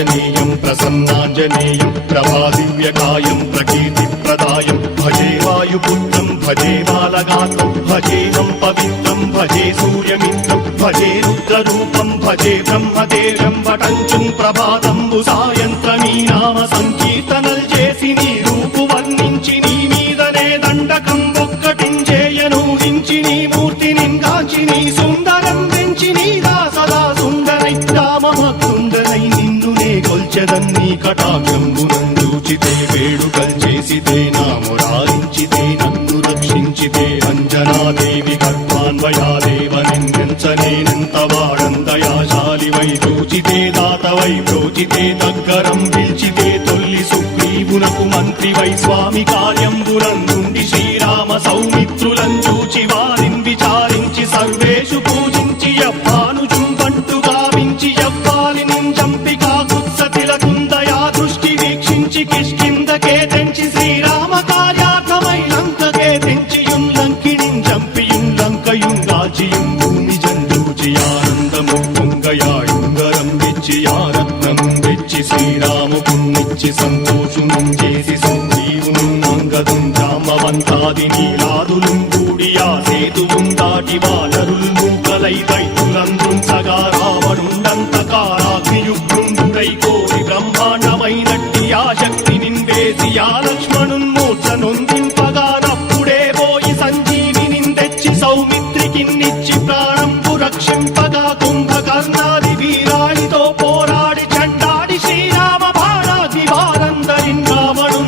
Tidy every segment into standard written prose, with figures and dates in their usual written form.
ఆంజనేయం ప్రసన్నాంజనేయం ప్రభాదివ్యకాయం ప్రకీర్తిప్రదాయం భజే వాయుపుత్రం భజే బాలగాత్రం భజేహం పవిత్రం భజే సూర్యమిత్రం భజే రుద్రరూపం భజే బ్రహ్మదేవం వటంచుం ప్రభాతంబు సాయంత్రమీ నామ సంకీర్తనల్ చేసి నీ రూపు వర్ణించి నీ మీదనే దండకం ఒక్కటించేయనూహించి నీ మూర్తి నింగాంచి నీ సుందరం పెంచి నీ దాసదా సుందరై రామభక్తుండనై నిన్నునే కొల్చెదన్నీ కటాక్షంబునందూచితే వేడుకల్ చేసితే నామురారించితే నన్ను రక్షించితే అంజనాదేవి గర్భాన్వయాదేవనిందించనేనంత వాడంతయాశాలివై చూచితే దాతవై ప్రోచితే దగ్గరం పిల్చితే తొల్లి సుగ్రీవునకు మంత్రివై స్వామి కార్యంబునందుండి శ్రీరామ సౌమిత్రులం చూచి వారిని విచారించి సర్వేషు పూజించి యవ్వాను చుంబంటు గావించి యవ్వాలిని చంపి కాకుత్సతిలకుందయా దృష్టి వీక్షించి కిష్కిందకే తెంచి శ్రీరామ కార్యార్థమై లంకకే తెంచియుం లంకిణిం చంపియుం లంకయుంగాచియుం భూమి జందూచి ఆనందము పొంగయాయుంగరం వెచ్చి ఆరత్నం వెచ్చి శ్రీరాముకున్నిచ్చి సంతోషునం చేసి సుగ్రీవును అంగదుం జామవంతాది నీలాదులుం కూడియా సేతువుం దాటి వానరుల్ మూకలై దైతులందుంచగా రావణుండంతకారాగ్నియుగ్రుండుడై కోరి బ్రహ్మాండమైనట్టి ఆ శక్తి నింవేసి ఆ లక్ష్మణున్ మూర్ఛ నొందింపగానప్పుడే పోయి సంజీవిని తెచ్చి సౌమిత్రికిన్నిచ్చి ప్రాణంపు రక్షింపగా కుంభకర్ణాది వీరాళితో పోరాడి చండాడి శ్రీరామ బాణాగ్ని వారందరిన్ రావణుం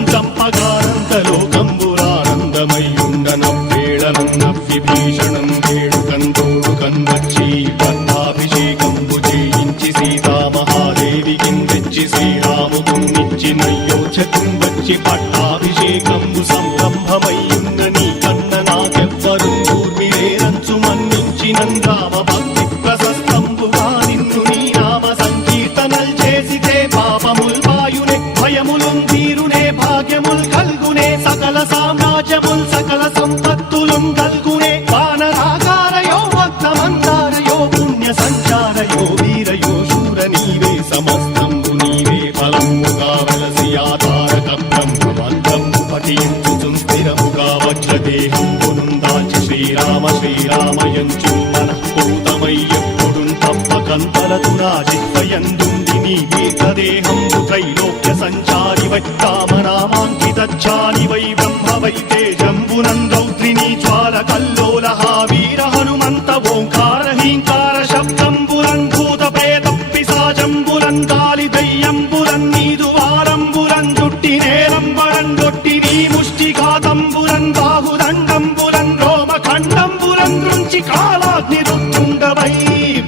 చంపగానంతలోకంబురానందమయ్యుండనవ్వేళనన్నవ్వి భీషణం వేడుకంతోడు కన్వచ్చి పట్టాభిషేకంబు చేయించి సీతామహాదేవికిన్ తెచ్చి శ్రీరాముకున్నిచ్చి నయ్యోచకుం వచ్చి పట్టాభిషేకంబు సంరంభమయ్యున్న నీ కన్న నాకెవ్వరు ఊర్మిలేరంచు మన్నించినం రామ భక్తి ప్రశస్తంబుగా నిన్ను నీ నామ సంకీర్తనల్ చేసితే పాపముల్ వాయునే భయములుం తీరునే భాగ్యముల్ కల్గునే సకల సామ్రాజ్యముల్ సకల సంపత్తులుం కల్గునే వానరాకారయో భక్తమందారయో పుణ్య సంచారయో వీరయో శూర నీవే సమస్తంబు నీవే ఫలముగా వెలసి ఆధారక బ్రహ్మమంత్రంబు పఠించుచుం స్థిరముగా వజ్రదేహం పునుందాచి శ్రీరామ శ్రీరామయంచు మనఃపూతమై ఎప్పుడుం తప్పకంతలతు నా చిత్వయందుండి నీ దీర్ఘదేహంబు త్రైలోక్య సంచారివై రామనామాంకితచ్చాలివై బ్రహ్మవై తేజంబునందౌద్రిని జ్వాల కల్లోలహ వీర హనుమంత ఓంకార హీంకార శబ్దంబురన్ భూత ప్రేత పిశాచంబురన్ కాలి దయ్యంబురన్ నీదు వారంబురన్ జుట్టి నేరంబరన్ దొట్టి నీ ముష్టిఘాతంబురన్ బాహుదండంబురన్ రోమఖండంబురన్ దృంచి కాలాగ్ని రుత్తుండవై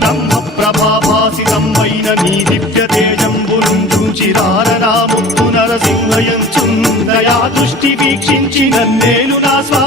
బ్రహ్మ ప్రభాభాసితంబైన నీ దివ్య తేజంబును చూచిరారరాముత్తు నరసింహయంచుందయా దృష్టి వీక్షించి నన్నేలు నా స్వా